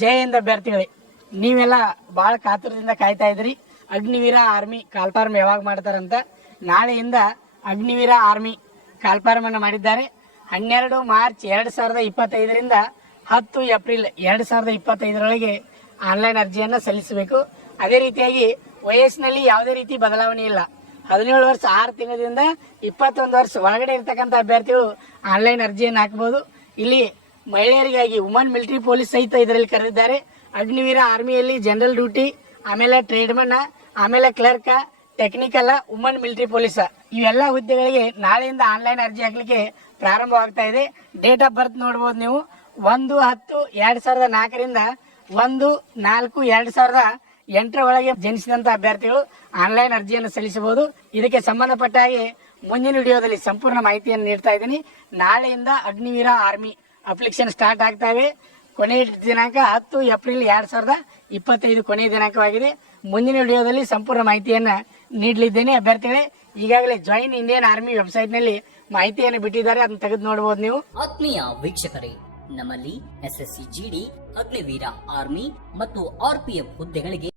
ಜೈ ಹಿಂದ್ ಅಭ್ಯರ್ಥಿಗಳೇ, ನೀವೆಲ್ಲ ಬಹಳ ಕಾತುರದಿಂದ ಕಾಯ್ತಾ ಇದ್ರಿ ಅಗ್ನಿವೀರ ಆರ್ಮಿ ಕಾಲ್ಫಾರ್ಮ್ ಯಾವಾಗ ಮಾಡ್ತಾರಂತ ನಾಳೆಯಿಂದ ಅಗ್ನಿವೀರ ಆರ್ಮಿ ಕಾಲ್ಫಾರ್ಮ್ ಅನ್ನು ಮಾಡಿದ್ದಾರೆ. ಹನ್ನೆರಡು ಮಾರ್ಚ್ ಎರಡು ಸಾವಿರದ ಇಪ್ಪತ್ತೈದರಿಂದ ಹತ್ತು ಏಪ್ರಿಲ್ ಎರಡು ಸಾವಿರದ ಇಪ್ಪತ್ತೈದರೊಳಗೆ ಆನ್ಲೈನ್ ಅರ್ಜಿಯನ್ನ ಸಲ್ಲಿಸಬೇಕು. ಅದೇ ರೀತಿಯಾಗಿ ವಯಸ್ಸಿನಲ್ಲಿ ಯಾವುದೇ ರೀತಿ ಬದಲಾವಣೆ ಇಲ್ಲ. ಹದಿನೇಳು ವರ್ಷ ಆರು ತಿಂಗಳಿಂದ ಇಪ್ಪತ್ತೊಂದು ವರ್ಷ ಒಳಗಡೆ ಇರ್ತಕ್ಕಂಥ ಅಭ್ಯರ್ಥಿಗಳು ಆನ್ಲೈನ್ ಅರ್ಜಿಯನ್ನು ಹಾಕ್ಬೋದು. ಇಲ್ಲಿ ಮಹಿಳೆಯರಿಗಾಗಿ ವುಮನ್ ಮಿಲಿಟರಿ ಪೊಲೀಸ್ ಸಹಿತ ಇದರಲ್ಲಿ ಕರೆದಿದ್ದಾರೆ. ಅಗ್ನಿವೀರ ಆರ್ಮಿಯಲ್ಲಿ ಜನರಲ್ ಡ್ಯೂಟಿ ಆಮೇಲೆ ಟ್ರೇಡ್ಮನ್ ಆಮೇಲೆ clerk technical woman military police ಇವೆಲ್ಲ ಹುದ್ದೆಗಳಿಗೆ ನಾಳೆಯಿಂದ ಆನ್ಲೈನ್ ಅರ್ಜಿ ಹಾಕ್ಲಿಕ್ಕೆ ಪ್ರಾರಂಭವಾಗ್ತಾ ಇದೆ. ಡೇಟ್ ಆಫ್ ಬರ್ತ್ ನೋಡಬಹುದು ನೀವು. ಒಂದು, ಹತ್ತು, ಎರಡ್ ಸಾವಿರದ ನಾಲ್ಕರಿಂದ ಒಂದು, ನಾಲ್ಕು, ಎರಡ್ ಸಾವಿರದ ಎಂಟರ ಒಳಗೆ ಜನಿಸಿದಂತ ಅಭ್ಯರ್ಥಿಗಳು ಆನ್ಲೈನ್ ಅರ್ಜಿಯನ್ನು ಸಲ್ಲಿಸಬಹುದು. ಇದಕ್ಕೆ ಸಂಬಂಧಪಟ್ಟ ಹಾಗೆ ಮುಂದಿನ ವಿಡಿಯೋದಲ್ಲಿ ಸಂಪೂರ್ಣ ಮಾಹಿತಿಯನ್ನು ನೀಡ್ತಾ ಇದ್ದೀನಿ. ನಾಳೆಯಿಂದ ಅಗ್ನಿವೀರ ಆರ್ಮಿ ಅಪ್ಲಿಕೇಶನ್ ಸ್ಟಾರ್ಟ್ ಆಗ್ತಾವೆ. ಕೊನೆಯ ದಿನಾಂಕ ಹತ್ತು ಏಪ್ರಿಲ್ ಎರಡು ಸಾವಿರದ ಇಪ್ಪತ್ತೈದು ಕೊನೆಯ ದಿನಾಂಕವಾಗಿದೆ. ಮುಂದಿನ ವಿಡಿಯೋದಲ್ಲಿ ಸಂಪೂರ್ಣ ಮಾಹಿತಿಯನ್ನ ನೀಡಲಿದ್ದೇನೆ ಅಭ್ಯರ್ಥಿಗಳೇ. ಈಗಾಗಲೇ ಜಾಯಿನ್ ಇಂಡಿಯನ್ ಆರ್ಮಿ ವೆಬ್ಸೈಟ್ನಲ್ಲಿ ಮಾಹಿತಿಯನ್ನು ಬಿಟ್ಟಿದ್ದಾರೆ. ಅದನ್ನು ತೆಗೆದು ನೋಡಬಹುದು ನೀವು. ಆತ್ಮೀಯ ವೀಕ್ಷಕರೇ, ನಮ್ಮಲ್ಲಿ ಎಸ್ಎಸ್ಸಿ ಜಿಡಿ ಅಗ್ನಿವೀರ ಆರ್ಮಿ ಮತ್ತು ಆರ್ಪಿಎಫ್ ಹುದ್ದೆಗಳಿಗೆ